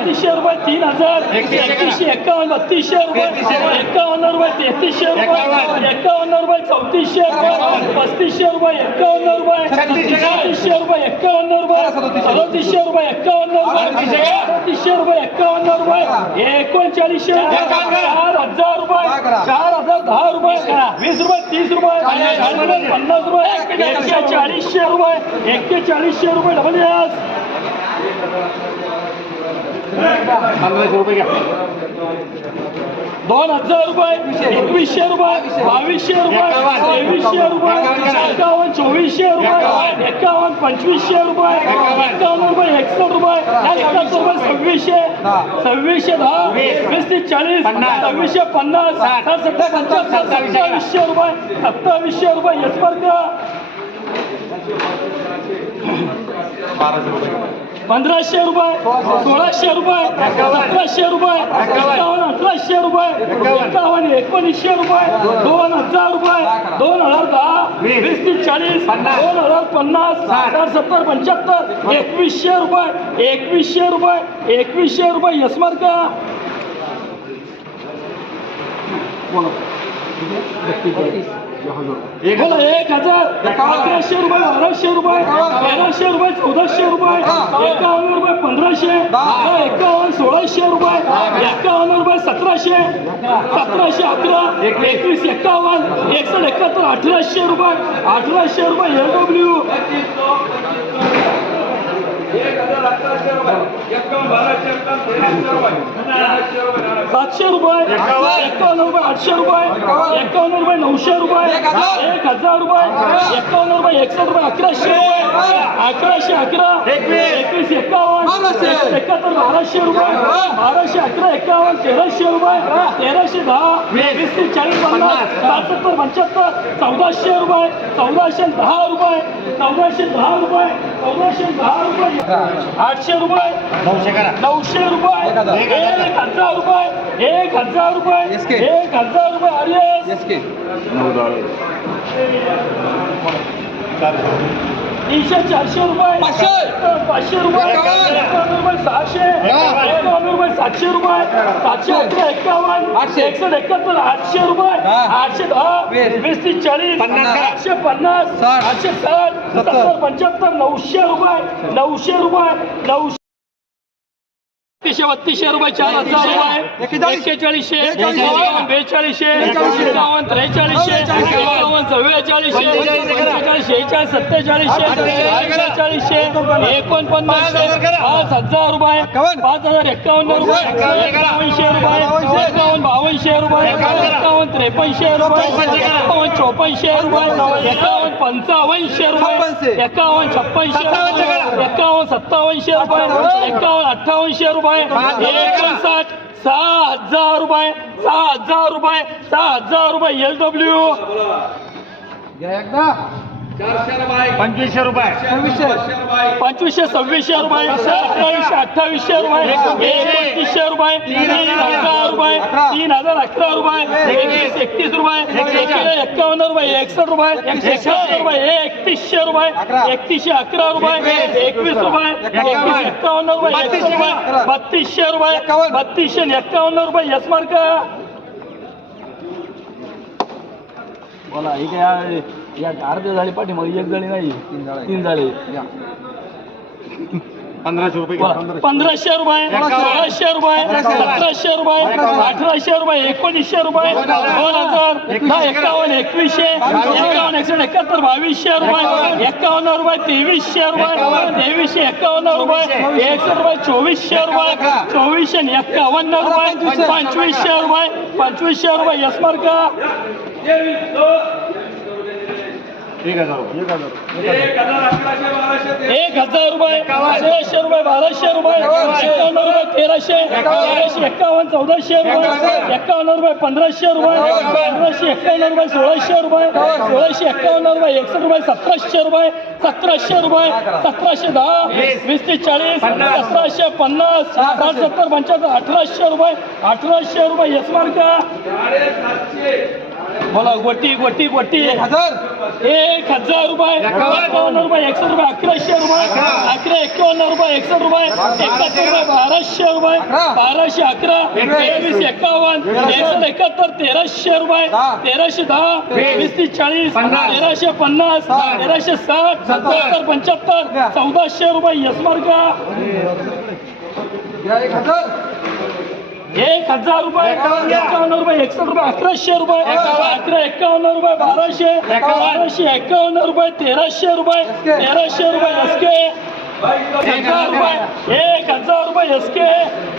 पंचवीसशे रुपये तीन हजार एकतीसशे एक्कावन्न बत्तीसशे रुपये एक्कावन्न रुपये तेहतीसशे रुपये एक्कावन्न रुपये चौतीसशे रुपये पस्तीसशे रुपये एक्कावन्न रुपये छत्तीसशे रुपये एक्कावन्न रुपये सदोतीसशे. रुपये एक्कावन्न रुपये सदतीसशे रुपये एक्कावन्न रुपये एकोणचाळीसशे चार हजार रुपये चार हजार दहा रुपये वीस रुपये तीस रुपये पन्नास रुपये एकशे चाळीसशे रुपये एक्केचाळीसशे रुपये डबल दोन हजार रुपये एकवीसशे रुपये बावीसशे रुपये तेवीसशे रुपये एकावन्न चोवीसशे रुपये एकावन्न. पंचवीसशे रुपये एकावन्न. रुपये एकसष्ट रुपये एकाहत्तर रुपये सव्वीसशे सव्वीसशे दहा वीस. तीस चाळीस सव्वीसशे पन्नास सत्तावीसशे. रुपये सत्तावीसशे रुपये यशवर्ग पंधराशे रुपये सोळाशे रुपये सतराशे रुपये एकावन्न अठराशे रुपये एकावन्न एकोणीसशे रुपये दोन हजार रुपये दोन हजार दहा वीस तीस चाळीस दोन हजार पन्नास हजार सत्तर पंच्याहत्तर एकवीसशे रुपये एकवीसशे रुपये एकवीसशे रुपये यशमार्ग बोला एक हजार अकराशे रुपये बाराशे रुपये तेराशे रुपये चौदाशे रुपये पंधराशे एकावन्न सोळाशे रुपये एकावन्न रुपये सतराशे सतराशे अकरा एकवीस एकावन्न एकसष्ट एकाहत्तर अठराशे रुपये अठराशे रुपये एल डब्ल्यू सातशे रुपये एकावन्न रुपये आठशे रुपये एकावन्न रुपये नऊशे रुपये एक हजार. रुपये एकावन्न रुपये एकसष्ट रुपये अकराशे रुपये अकराशे अकरा एकवीस. एकावन्न एकाहत्तर बाराशे रुपये बाराशे. अकरा एकावन्न तेराशे रुपये तेराशे दहा वीस. तीस चाळीस पन्नास. सत्तर पंच्याहत्तर चौदाशे रुपये चौदाशे दहा रुपये चौदाशे दहा रुपये चौदाशे दहा आठशे रुपये. नऊशे रुपये. एक हजार. रुपये. एक हजार रुपये. एक हजार रुपये. आर्यस तीनशे चारशे रुपये. पाचशे. रुपये. एकावन्न. रुपये सहाशे. एकावन्न रुपये सातशे रुपये. सातशे अकरा एकावन्न. एकसष्ट एकाहत्तर आठशे रुपये. आठशे दहा. वीस. तीस चाळीस. आठशे पन्नास. आठशे साठ. सत्तर पंच्याहत्तर नऊशे रुपये. नऊशे रुपये. नऊशे एकतीसशे बत्तीसशे रुपये चार हजार रुपये. एक्केचाळीसशे. बेचाळीसशे. एकावन्न. त्रेचाळीसशे. एकावन्न. चव्वेचाळीसशे शेहेचाळीस सत्तेचाळीसशे. अठ्ठेचाळीसशे एकोणपन्नासशे. पाच हजार. रुपये. पाच हजार एकावन्न रुपये. एकावन्नशे रुपये. एकावन्न बावनशे रुपये. एकावन्न. त्रेपन्नशे रुपये. एकावन्न चोपन्नशे रुपये. एकावन्न. पंचावन्नशे रुपये एकावन्न छप्पनशे रुपये एकावन्न सत्तावन्नशे रुपये एकावन्न अठ्ठावन्नशे रुपये एकोणसाठ सहा हजार रुपये सहा हजार रुपये सहा हजार रुपये एल डब्ल्यू पंचवीसशे रुपये. पंचवीसशे सव्वीसशे रुपये. अठ्ठावीसशे अठ्ठावीसशे रुपये. एकोणतीसशे रुपये. तीन हजार रुपये. तीन हजार अकरा रुपये. एकवीस एकतीस रुपये. एक्कावन्न रुपये. एकसष्ट रुपये. एकसष्ट रुपये. एकतीसशे रुपये. एकतीसशे अकरा रुपये. एकवीस. रुपये. एकवीस एक्कावन्न रुपये. बत्तीसशे. रुपये. बत्तीसशे एक्कावन्न रुपये. यशमार्क बोला ही काय या अर्ध्या झाली पाठी मग एक झाली नाही तीन झाली पंधराशे रुपये घ्या. पंधराशे. रुपये सोळाशे रुपये सतराशे रुपये अठराशे रुपये एकोणीसशे रुपये दोन हजार दहा एकावन्न एकवीसशे एकावन्न एकसष्ट एकाहत्तर बावीसशे रुपये एकावन्न रुपये तेवीसशे रुपये तेवीसशे एकावन्न रुपये एकसष्ट रुपये चोवीसशे रुपये चोवीसशे आणि एक्कावन्न रुपये पंचवीसशे. रुपये पंचवीसशे रुपये यशमार्क एक हजार रुपये सोळाशे रुपये. बाराशे रुपये एकावन्न. रुपये तेराशे तेराशे एक्कावन्न चौदाशे रुपये एक्कावन्न रुपये पंधराशे रुपये पंधराशे एक्कावन्न रुपये सोळाशे रुपये सोळाशे एक्कावन्न रुपये एकसष्ट रुपये सतराशे रुपये सतराशे रुपये सतराशे दहा वीस. ते चाळीस सतराशे पन्नास साठ सत्तर पंच्याहत्तर अठराशे रुपये अठराशे रुपये यश मार्का. बोला गोटी गोटी गोटी. एक हजार. एक हजार रुपये. एकावन्न रुपये एकसष्ट रुपये अकराशे रुपये. अकरा. एकावन्न रुपये एकसष्ट रुपये. एकाहत्तर रुपये बाराशे रुपये. बाराशे अकरा. तेवीस एकावन्न. एकसष्ट एकाहत्तर तेराशे रुपये. तेराशे दहा. वीस तीस चाळीस. तेराशे पन्नास. तेराशे साठ. सत्तर. पंच्याहत्तर. चौदाशे रुपये यशमार्गा एक हजार. रुपये एकावन्न रुपये एकसष्ट रुपये अकराशे रुपये अकरा एकावन्न रुपये बाराशे बाराशे एकावन्न रुपये तेराशे रुपये तेराशे रुपये एसके. हजार रुपये. एक हजार रुपये एसके.